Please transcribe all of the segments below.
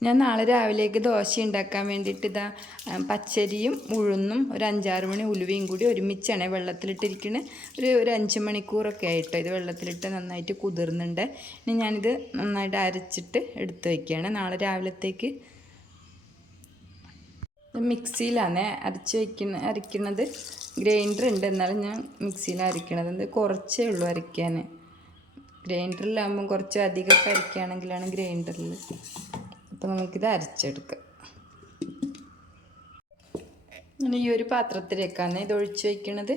ഞാൻ നാളെ രാവിലേക്ക് ദോശ ഉണ്ടാക്കാൻ വേണ്ടിയിട്ട് ഇതാ പച്ചരിയും ഉഴുന്നും ഒരു അഞ്ചാറ് മണി ഉലുവയും കൂടി ഒരുമിച്ചാണ് വെള്ളത്തിലിട്ടിരിക്കുന്നത് ഒരു ഒരു അഞ്ച് മണിക്കൂറൊക്കെ ആയിട്ടോ ഇത് വെള്ളത്തിലിട്ട് നന്നായിട്ട് കുതിർന്നുണ്ട്. ഇനി ഞാനിത് നന്നായിട്ട് അരച്ചിട്ട് എടുത്ത് വയ്ക്കുകയാണ് നാളെ രാവിലത്തേക്ക് മിക്സിയിലാണ് അരച്ച് വയ്ക്കുന്ന അരയ്ക്കുന്നത് ഗ്രൈൻഡർ ഉണ്ട്. എന്നാലും ഞാൻ മിക്സിയിൽ അരയ്ക്കണത്. ഇത് കുറച്ചേ ഉള്ളൂ അരയ്ക്കാൻ ഗ്രൈൻഡറിലാകുമ്പം കുറച്ച് അധികം അരയ്ക്കുകയാണെങ്കിലാണ് ഗ്രൈൻഡറിൽ അപ്പോൾ നമുക്കിത് അരച്ചെടുക്കാം. ഇനി ഈ ഒരു പാത്രത്തിലേക്കാണ് ഇത് ഒഴിച്ച് വയ്ക്കണത്.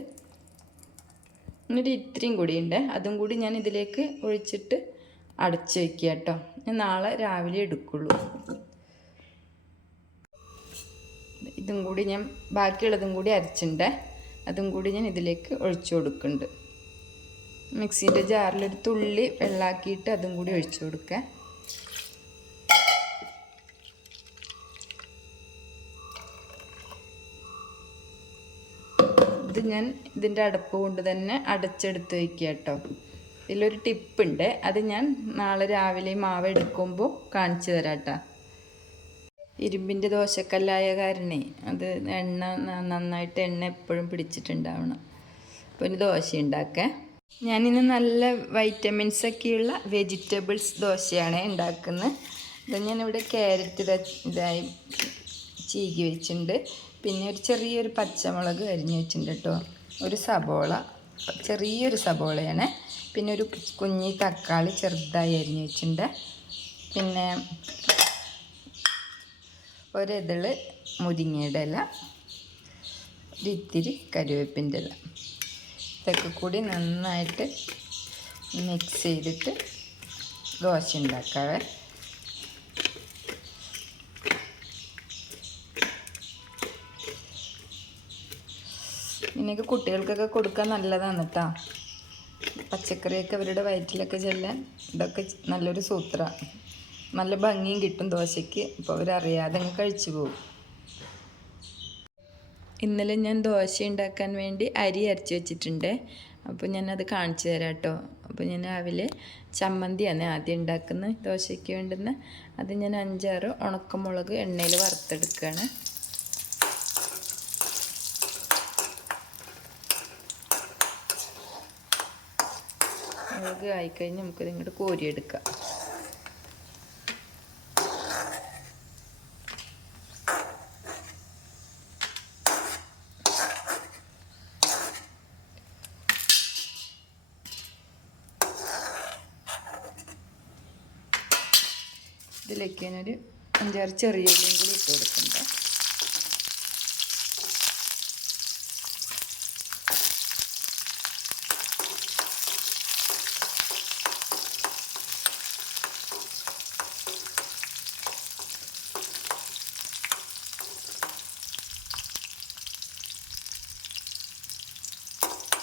എന്നിട്ട് ഇത്രയും കൂടി ഉണ്ട് അതും കൂടി ഞാൻ ഇതിലേക്ക് ഒഴിച്ചിട്ട് അടച്ച് വയ്ക്കുക കേട്ടോ. നാളെ രാവിലെ എടുക്കുള്ളൂ. ഇതും കൂടി ഞാൻ ബാക്കിയുള്ളതും കൂടി അരച്ചിട്ടുണ്ട്. അതും കൂടി ഞാൻ ഇതിലേക്ക് ഒഴിച്ചു കൊടുക്കുന്നുണ്ട്. മിക്സീന്റെ ജാറിലൊരു തുള്ളി വെള്ളാക്കിയിട്ട് അതും കൂടി ഒഴിച്ചു കൊടുക്കുക. ഇത് ഞാൻ ഇതിന്റെ അടപ്പ് കൊണ്ട് തന്നെ അടച്ചെടുത്ത് വയ്ക്കുക കേട്ടോ. ഇതിലൊരു ടിപ്പുണ്ട്. അത് ഞാൻ നാളെ രാവിലെ മാവ് എടുക്കുമ്പോൾ കാണിച്ചു തരാം കേട്ടോ. ഇരുമ്പിന്റെ ദോശക്കല്ലായ കാരണേ അത് എണ്ണ നന്നായിട്ട് എണ്ണ എപ്പോഴും പിടിച്ചിട്ടുണ്ടാവണം. അപ്പോൾ ഒരു ദോശ ഉണ്ടാക്കേ. ഞാനിന്ന് നല്ല വൈറ്റമിൻസ് ഒക്കെയുള്ള വെജിറ്റബിൾസ് ദോശയാണ് ഉണ്ടാക്കുന്നത്. ഇത് ഞാനിവിടെ ക്യാരറ്റ് ഇതായി ചീകി വെച്ചിട്ടുണ്ട്. പിന്നെ ഒരു ചെറിയൊരു പച്ചമുളക് അരിഞ്ഞ് വെച്ചിട്ടുണ്ട് കേട്ടോ. ഒരു സബോള ചെറിയൊരു സബോളയാണ്. പിന്നെ ഒരു കുഞ്ഞി തക്കാളി ചെറുതായി അരിഞ്ഞ് വെച്ചിട്ടുണ്ട്. പിന്നെ ഒരിതൾ മുരിങ്ങയുടെ ഇല ഒരിത്തിരി കരുവേപ്പിന്റെ ഇല. ഇതൊക്കെ കൂടി നന്നായിട്ട് മിക്സ് ചെയ്തിട്ട് ദോശ ഉണ്ടാക്കാവേ. ഇങ്ങനെയൊക്കെ കുട്ടികൾക്കൊക്കെ കൊടുക്കാൻ നല്ലതാണ് കേട്ടോ പച്ചക്കറിയൊക്കെ അവരുടെ വയറ്റിലൊക്കെ ചെല്ലാൻ ഇതൊക്കെ നല്ലൊരു സൂത്ര. നല്ല ഭംഗിയും കിട്ടും ദോശയ്ക്ക്. അപ്പോൾ അവരറിയാതെ അങ്ങ് കഴിച്ചു പോകും ഇന്നലെ ഞാൻ ദോശ ഉണ്ടാക്കാൻ വേണ്ടി അരി അരച്ച് വെച്ചിട്ടുണ്ട്. അപ്പോൾ ഞാനത് കാണിച്ചു തരാം കേട്ടോ അപ്പോൾ ഞാൻ രാവിലെ ചമ്മന്തിയാണ് ആദ്യം ഉണ്ടാക്കുന്നത് ദോശയ്ക്ക് വേണ്ടുന്ന. അത് ഞാൻ അഞ്ചാറ് ഉണക്കമുളക് എണ്ണയിൽ വറുത്തെടുക്കുകയാണ്. മുളക് ആയിക്കഴിഞ്ഞ് നമുക്കത് ഇങ്ങോട്ട് കോരിയെടുക്കാം. ഇതിലേക്ക് ഞാനൊരു അഞ്ചാറ് ചെറിയ ഉള്ളിയും കൂടി ഇട്ട് കൊടുക്കണ്ടേ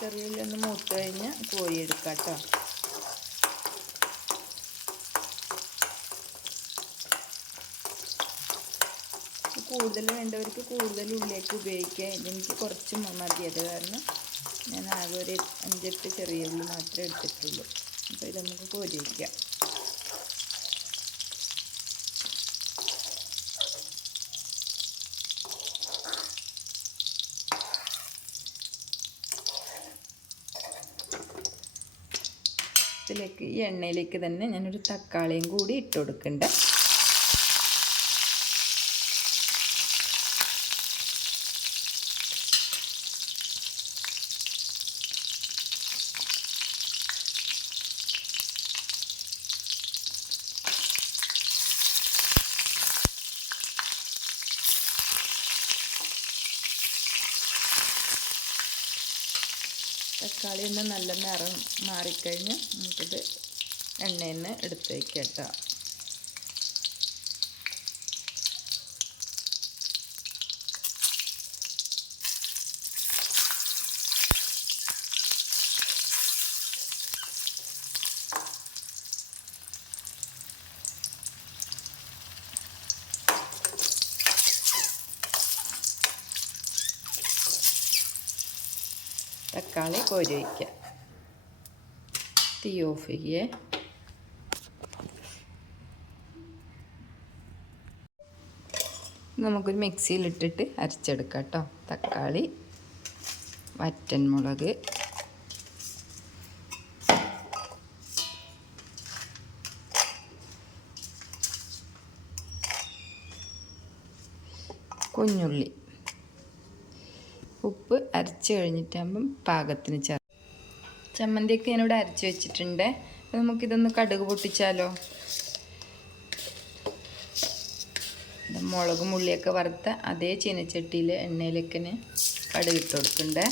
ചെറിയ ഒന്ന് മൂത്ത് കഴിഞ്ഞ് കോരിയെടുക്കാം കേട്ടോ. കൂടുതൽ വേണ്ടവർക്ക് കൂടുതൽ ഉള്ളിലേക്ക് ഉപയോഗിക്കാം. ഇതെനിക്ക് കുറച്ച് മതി. അത് കാരണം ഞാൻ ആകെ ഒരു അഞ്ചെട്ട് ചെറിയ ഉള്ളി മാത്രമേ എടുത്തിട്ടുള്ളൂ. അപ്പോൾ ഇത് നമുക്ക് കോരി വയ്ക്കാം. ഇതിലേക്ക് ഈ എണ്ണയിലേക്ക് തന്നെ ഞാനൊരു തക്കാളിയും കൂടി ഇട്ട് കൊടുക്കണ്ടേ. തക്കാളി ഒന്ന് നല്ല നിറം മാറിക്കഴിഞ്ഞ് നമുക്കിത് എണ്ണയിൽ നിന്ന് എടുത്ത് വയ്ക്കാം കേട്ടോ. തക്കാളി കോരി വയ്ക്കുക തീ ഓഫ് ചെയ്യേ നമുക്കൊരു മിക്സിയിലിട്ടിട്ട് അരച്ചെടുക്കാം കേട്ടോ. തക്കാളി വറ്റൻമുളക് കുഞ്ഞുള്ളി. ഉപ്പ് അരച്ച് കഴിഞ്ഞിട്ടാകുമ്പം പാകത്തിന് ചേർ ചമ്മന്തിയൊക്കെ ഞാനിവിടെ അരച്ച് വെച്ചിട്ടുണ്ട്. അപ്പോൾ നമുക്കിതൊന്ന് കടുക് പൊട്ടിച്ചാലോ? മുളകും ഉള്ളിയൊക്കെ വറുത്ത അതേ ചീനച്ചട്ടിയിൽ എണ്ണയിലേക്ക് കടുക് ഇട്ട് കൊടുക്കണ്ടേ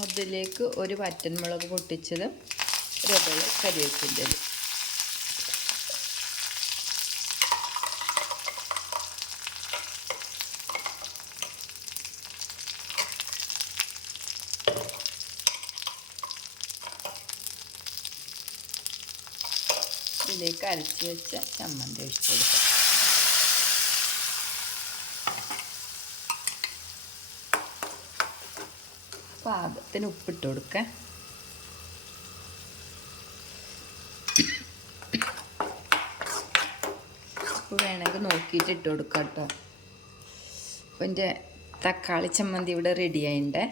അതിലേക്ക് ഒരു വറ്റൻമുളക് പൊട്ടിച്ചത് റബൾ കരിവേപ്പിന്റെ. ഇതിലേക്ക് അരച്ച് വെച്ച ചമ്മന്തി ഒഴിച്ചു കൊടുക്കാം പാകത്തിന് ഉപ്പിട്ട് കൊടുക്കാം. ഉപ്പ് വേണമെങ്കിൽ നോക്കിയിട്ട് ഇട്ട് കൊടുക്കാം കേട്ടോ. അപ്പോൾ എന്റെ തക്കാളി ചമ്മന്തി ഇവിടെ റെഡി ആയിട്ടുണ്ട്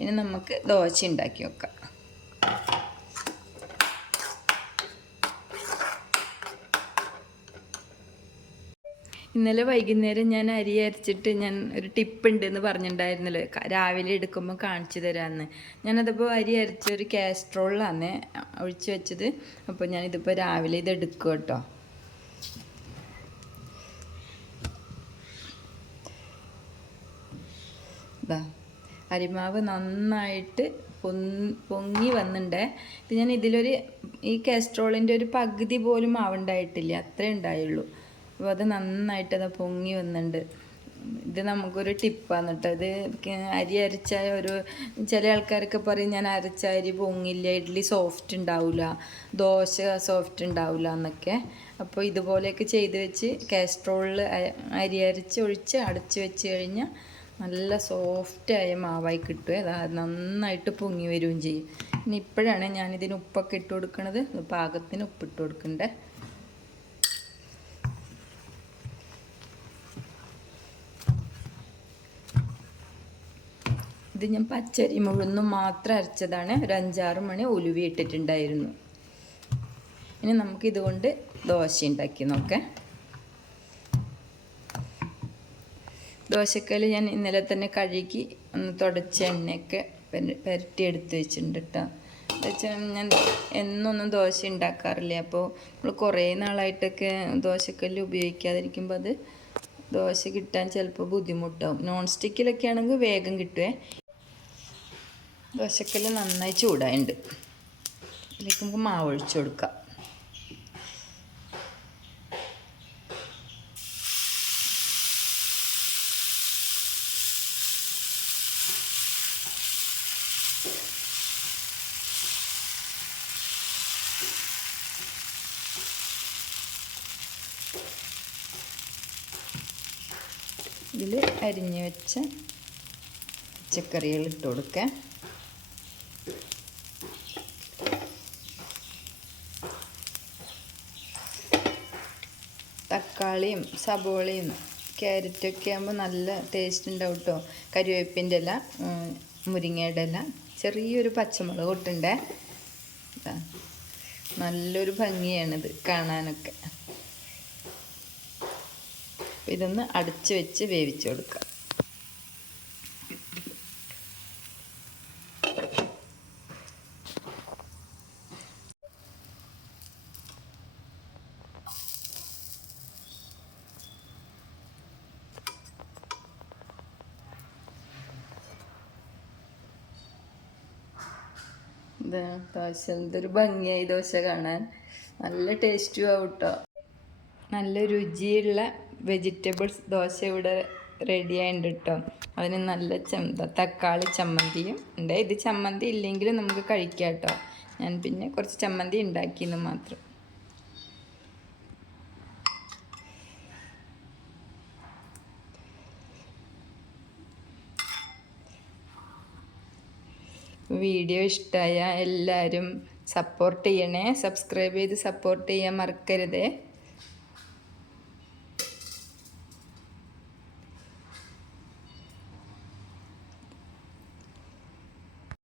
ഇനി നമുക്ക് ദോശ ഉണ്ടാക്കി വെക്കാം. ഇന്നലെ വൈകുന്നേരം ഞാൻ അരി അരച്ചിട്ട് ഞാൻ ഒരു ടിപ്പ് ഉണ്ട് എന്ന് പറഞ്ഞിട്ടുണ്ടായിരുന്നല്ലോ രാവിലെ എടുക്കുമ്പോൾ കാണിച്ചു തരാമെന്ന് ഞാനതിപ്പോൾ അരി അരച്ച ഒരു കാസ്ട്രോളിലാണ് ഒഴിച്ചു വെച്ചത്. അപ്പോൾ ഞാൻ ഞാനിതിപ്പോൾ രാവിലെ ഇത് എടുക്കും കേട്ടോ അരിമാവ് നന്നായിട്ട് പൊങ്ങി വന്നിണ്ടേ. ഇത് ഞാൻ ഇതിലൊരു ഈ കാസ്ട്രോളിന്റെ ഒരു പകുതി പോലും മാവുണ്ടായിട്ടില്ല അത്രേ ഉണ്ടായുള്ളൂ. അപ്പോൾ അത് നന്നായിട്ട് അത് പൊങ്ങി വന്നിട്ടുണ്ട് ഇത് നമുക്കൊരു ടിപ്പാണ് കേട്ടോ ഇത് അരി അരച്ച ഒരു ചില ആൾക്കാരൊക്കെ പറയും ഞാൻ അരച്ച അരി പൊങ്ങില്ല ഇഡ്ഡലി സോഫ്റ്റ് ഉണ്ടാവില്ല ദോശ സോഫ്റ്റ് ഉണ്ടാവില്ല എന്നൊക്കെ. അപ്പോൾ ഇതുപോലെയൊക്കെ ചെയ്ത് വെച്ച് കാസ്ട്രോളിൽ അരി അരച്ച് ഒഴിച്ച് അടച്ച് വെച്ച് കഴിഞ്ഞാൽ നല്ല സോഫ്റ്റായ മാവായി കിട്ടും. അതാ നന്നായിട്ട് പൊങ്ങി വരികയും ചെയ്യും. ഇനി ഇപ്പോഴാണ് ഞാനിതിന് ഉപ്പൊക്കെ ഇട്ട് കൊടുക്കണത്. പാകത്തിന് ഉപ്പിട്ട് കൊടുക്കണ്ടേ. ഇത് ഞാൻ പച്ചരി മുഴുവനും മാത്രം അരച്ചതാണ്. ഒരു അഞ്ചാറ് മണി ഉലുവി ഇട്ടിട്ടുണ്ടായിരുന്നു. ഇനി നമുക്ക് ഇതുകൊണ്ട് ദോശ ഉണ്ടാക്കി നോക്കാം. ദോശക്കല്ല് ഞാൻ ഇന്നലെ തന്നെ കഴുകി ഒന്ന് തുടച്ച എണ്ണയൊക്കെ പെര- പുരട്ടി എടുത്ത് വെച്ചിട്ടുണ്ട് കേട്ടോ വെച്ചാൽ ഞാൻ എന്നൊന്നും ദോശ ഉണ്ടാക്കാറില്ല. അപ്പോൾ നമ്മൾ കുറേ നാളായിട്ടൊക്കെ ദോശക്കല്ല് ഉപയോഗിക്കാതിരിക്കുമ്പോൾ അത് ദോശ കിട്ടാൻ ചിലപ്പോൾ ബുദ്ധിമുട്ടാവും. നോൺ സ്റ്റിക്കിലൊക്കെ ആണെങ്കിൽ വേഗം കിട്ടുമേ ദോശക്കല്ല് നന്നായി ചൂടായുണ്ട്. അതിലേക്ക് നമുക്ക് മാവ് ഒഴിച്ചു കൊടുക്കാം. ഇതിൽ അരിഞ്ഞ് വെച്ച പച്ചക്കറികൾ ഇട്ട് കൊടുക്കാം. തക്കാളിയും സബോളയും ക്യാരറ്റൊക്കെ ആകുമ്പോൾ നല്ല ടേസ്റ്റ് ഉണ്ടാവും കേട്ടോ കരിവേപ്പിന്റെ ഇല മുരിങ്ങയുടെ ഇല ചെറിയൊരു പച്ചമുളക് ഇട്ടുണ്ടേ. നല്ലൊരു ഭംഗിയാണിത് കാണാനൊക്കെ. ഇതൊന്ന് അടച്ച് വെച്ച് വേവിച്ചു കൊടുക്കാം. ദോശ. എന്തൊരു ഭംഗിയായി ദോശ കാണാൻ. നല്ല ടേസ്റ്റും ആവും കേട്ടോ നല്ല രുചിയുള്ള വെജിറ്റബിൾസ് ദോശ ഇവിടെ റെഡി ആയിട്ടുണ്ട് കേട്ടോ അതിന് നല്ല ചമ്മ തക്കാളി ചമ്മന്തിയും ഉണ്ട്. ഇത് ചമ്മന്തി ഇല്ലെങ്കിലും നമുക്ക് കഴിക്കാം കേട്ടോ ഞാൻ പിന്നെ കുറച്ച് ചമ്മന്തി ഉണ്ടാക്കിയെന്ന് മാത്രം. വീഡിയോ ഇഷ്ടമായ എല്ലാവരും സപ്പോർട്ട് ചെയ്യണേ. സബ്സ്ക്രൈബ് ചെയ്ത് സപ്പോർട്ട് ചെയ്യാൻ മറക്കരുതേ.